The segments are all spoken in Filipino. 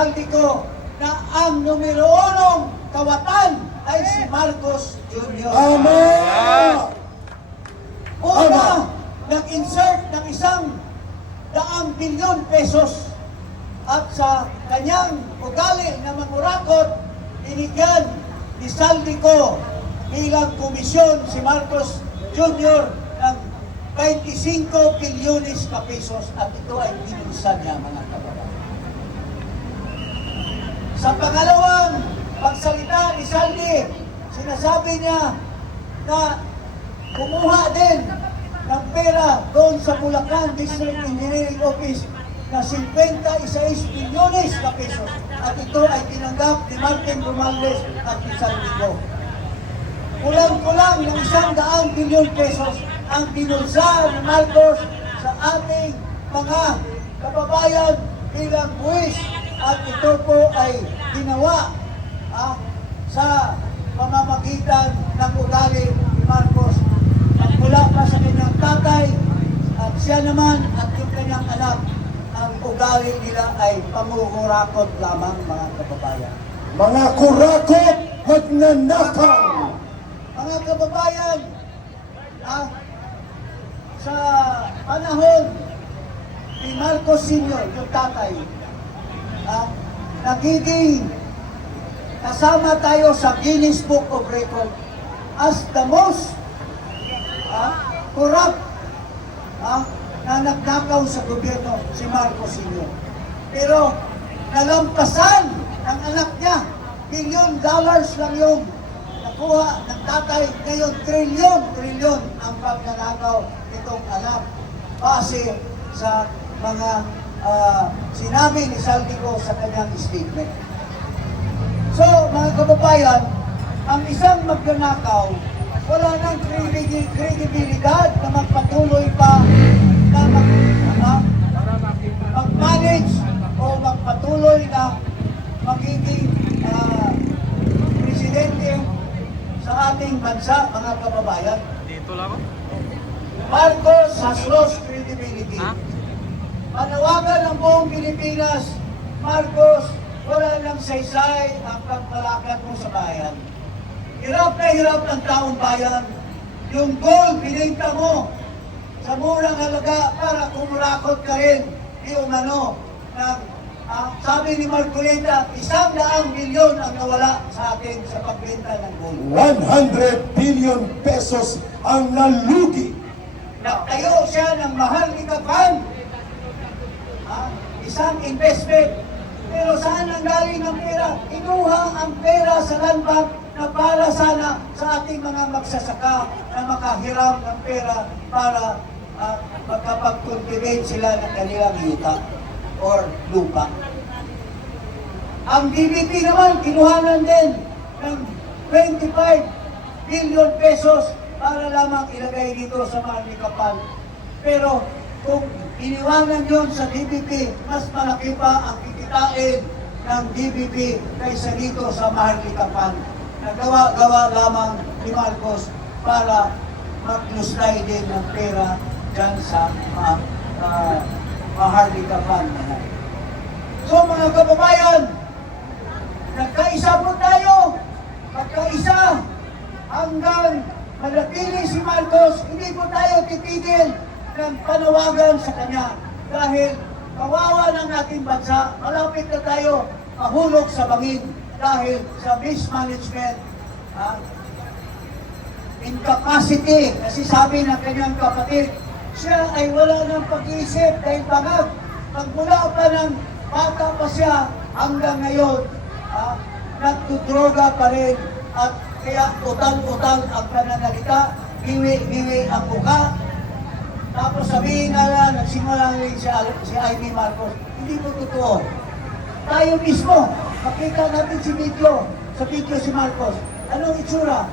Saldico na ang numero 1 kawatan ay si Marcos Jr. Una, nag-insert ng 100 bilyon pesos at sa kanyang ugali na mangurakot, binigyan ni Saldico bilang komisyon si Marcos Jr. ng 25 bilyones na pesos at ito ay binusan niya, mga kababayan. Sa pangalawang pagsalita ni Saldi, sinasabi niya na kumuha din ng pera doon sa Bulacan District Engineering Office na 56 bilyones na pesos at ito ay tinanggap ni Martin Romualdez at ni Saldico. Kulang-kulang ng 100 bilyon pesos ang binulsa ni Marcos sa ating mga kababayan bilang buwis at ito po ay ginawa sa pamamagitan ng ugali ni Marcos at mula pa sa kanyang tatay at siya naman at yung kanyang anak, ang ugali nila ay panguhurakot lamang, mga kababayan. Mga kurakot, magnanakaw! Mga kababayan, sa panahon ni Marcos Sr., yung tatay, nagiging kasama tayo sa Guinness Book of Record as the most corrupt na nagnakaw sa gobyerno si Marcos Sr. Pero nalampasan ng anak niya, $1 billion lang yung nakuha ng tatay, ngayon trilyon ang pagnanakaw nitong anak base sa mga sinabi ni Saldico sa kanyang statement. So, mga kababayan, ang isang magnanakaw, wala nang kredibilidad na magpatuloy pa na mag-manage o magpatuloy na magiging presidente sa ating bansa, mga kababayan. Dito lang ako. Marcos has lost credibility. Manawagan ng buong Pilipinas, Marcos, wala lang saysay ang pagmalakad mo sa bayan. Hirap na hirap ng taong bayan. Yung gold, binenta mo sa murang halaga para kumurakot ka rin. Di umano, sabi ni Marcoleta, 100 bilyon ang nawala sa atin sa pagbenta ng gold. 100 billion pesos ang nalugi. Nagtayo siya ng mahal ni Kapan. Isang investment. Pero saan ang galing ang pera? Inuha ang pera sa land bank na para sana sa ating mga magsasaka na makahiram ng pera para makapag-cultivate sila ng kanilang yuta or lupa. Ang DBP naman, kinuhanan din ng 25 billion pesos para lamang ilagay dito sa Marlikapan. Pero kung iniwanan yun sa DBP, mas malaki pa ang kikitain ng DBP kaysa dito sa Marlikapan. Nagawa-gawa lamang ni Marcos para mag-luslay din ng pera dyan sa Marlikapan. So mga kababayan, nagkaisa po tayo, magkaisa hanggang manatili si Marcos, hindi po tayo titigil ng panawagan sa kanya dahil kawawa ng ating bansa, malapit na tayo mahulog sa bangin dahil sa mismanagement, incapacity, kasi sabi ng kanyang kapatid, siya ay wala ng pag-iisip dahil bangag. Magmula pa ng bata pa siya hanggang ngayon, nagtudroga pa rin at kaya utang-utang ang pananalita, giwi-giwi ang mukha. Tapos sabihin na nagsimula rin si Amy Marcos, hindi po totoo. Tayo mismo, makita natin sa video si Marcos. Anong itsura?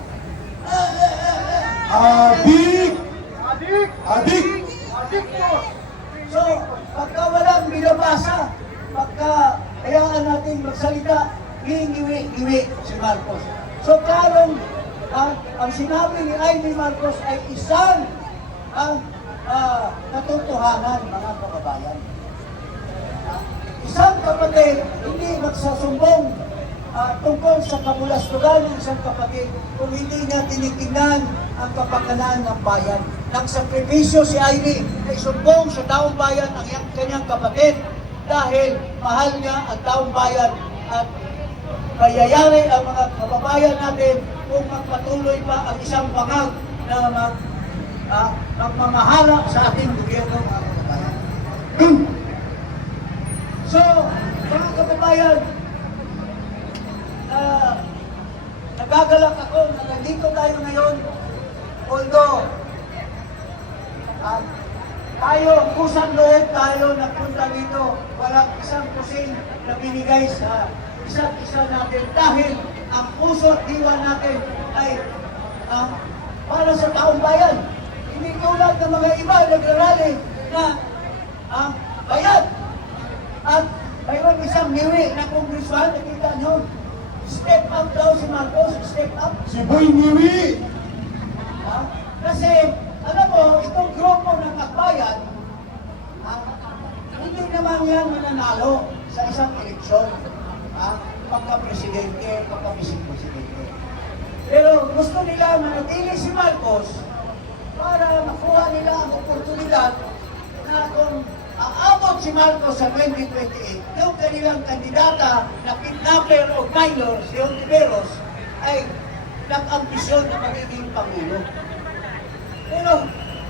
Adik! Adik! So, pagka walang binabasa, pagka hayaan natin magsalita, giwi-giwi si Marcos. So, karong ang sinabi ni Amy Marcos ay isang katotohanan, mga kababayan. isang kapatid hindi magsasumbong tungkol sa kabulastugan ng isang kapatid kung hindi niya tinitingnan ang kapakanan ng bayan. Nagsakripisyo si Ivy na isumbong sa taong bayan ang kanyang kapatid dahil mahal niya ang taong bayan at mayayari ang mga kababayan natin kung magpatuloy pa ang isang bangag na magmamahala sa ating gobyerno. So, mga kababayan, nagagalak ako na nandito tayo ngayon, although tayo, kusang loob tayo nagpunta dito, walang isang kusing na binigay sa isa't isa natin dahil ang puso at diwa natin ay para sa taong bayan. Hindi tulad ng mga iba nagrarally na bayad. At mayroon isang niwi na congressman, nakita nyo, step up daw si Marcos, step up. Si Boy Niwi! Kasi, alam mo, itong grupo ng Akbayan, hindi naman yan mananalo sa isang eleksyon. Pagka-presidente, pagka-vice-presidente. Pero gusto nila manatili si Marcos para makuha nila ang oportunidad na kung aabot si Marcos sa 2028, yung kanilang kandidata na kidnapper o minor, si Ontiveros, ay nag-ambisyon na magiging Pangulo. Pero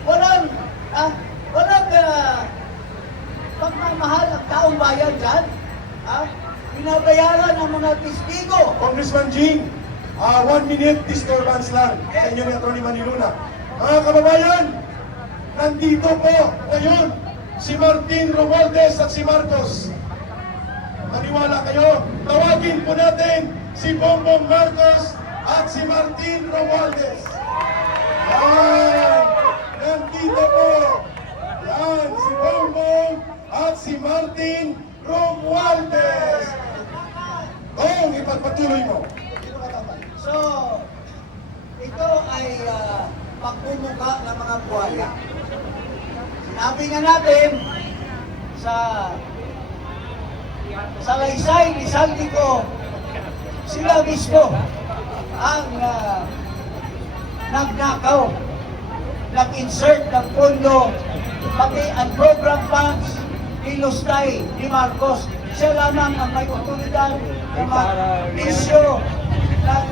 walang pagmamahal ang taong bayan dyan. Binabayaran ng mga testigo. Congressman Jing, 1 minute disturbance lang sa inyo ni Atty. Maniluna. Mga kababayan, nandito po ngayon si Martin Romualdez at si Marcos. Maniwala kayo, tawagin po natin si Bongbong Marcos at si Martin Romualdez. Yan! Nandito po! Yan! Si Bongbong at si Martin Romualdez! Kung ipagpatuloy mo. So, ito ay pagmumuka ng mga buhaya. Sinabi nga natin sa laysay ni Saldico, sila mismo ang nagnakaw, nag-insert ng pondo, pati ang program funds, nilustay ni Marcos. Siya lamang ang may otoridad na mag-issue ng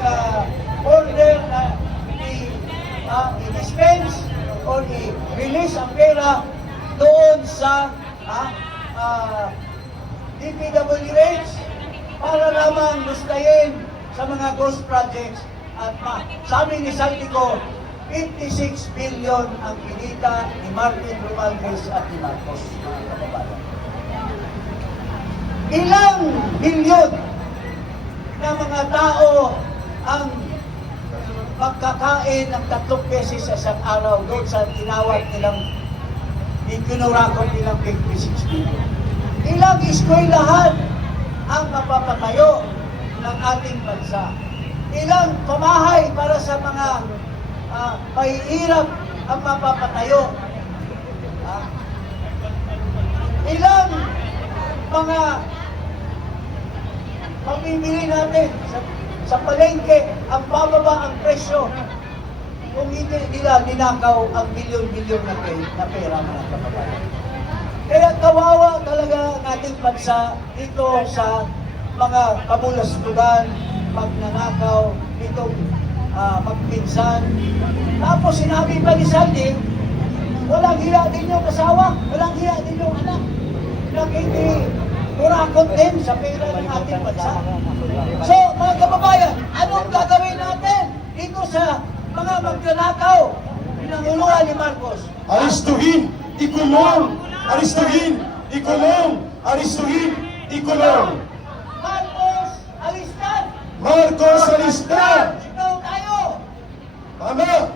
order na i-dispense o i-release ang pera doon sa DPWH para lamang lustayin sa mga ghost projects. At sabi ni Saldico, 56 billion ang kinita ni Martin Romualdez at ni Marcos, mga kababayan. Ilang bilyon na mga tao ang magkakain ng 3 beses sa isang araw doon sa tinawag nilang ikinurakot nilang 56 billion. Ilang eskwelahan ang mapapatayo ng ating bansa. Ilang pamahay para sa mga mahihirap ang mapapatayo. Ilang mga pamimili natin sa palengke ang bababa ang presyo kung hindi nila ninakaw ang milyon-milyon na pera, mga kababayan. Kaya kawawa talaga ang ating bansa dito sa mga kabulastugan, magnanakaw, itong magpinsan. Tapos sinabi pa ni Saldi, walang hiya din yung asawa, walang hiya din yung anak. Nakikurakot din sa pera ng ating bansa. So, mga kababayan, anong gagawin natin dito sa mga magnanakaw? Pinanguluhan ni Marcos. Aristuhin, ikulong! Aristuhin, ikulong! Aristuhin, ikulong! Marcos, alistan! Marcos, alistan! Sigaw tayo! Tama!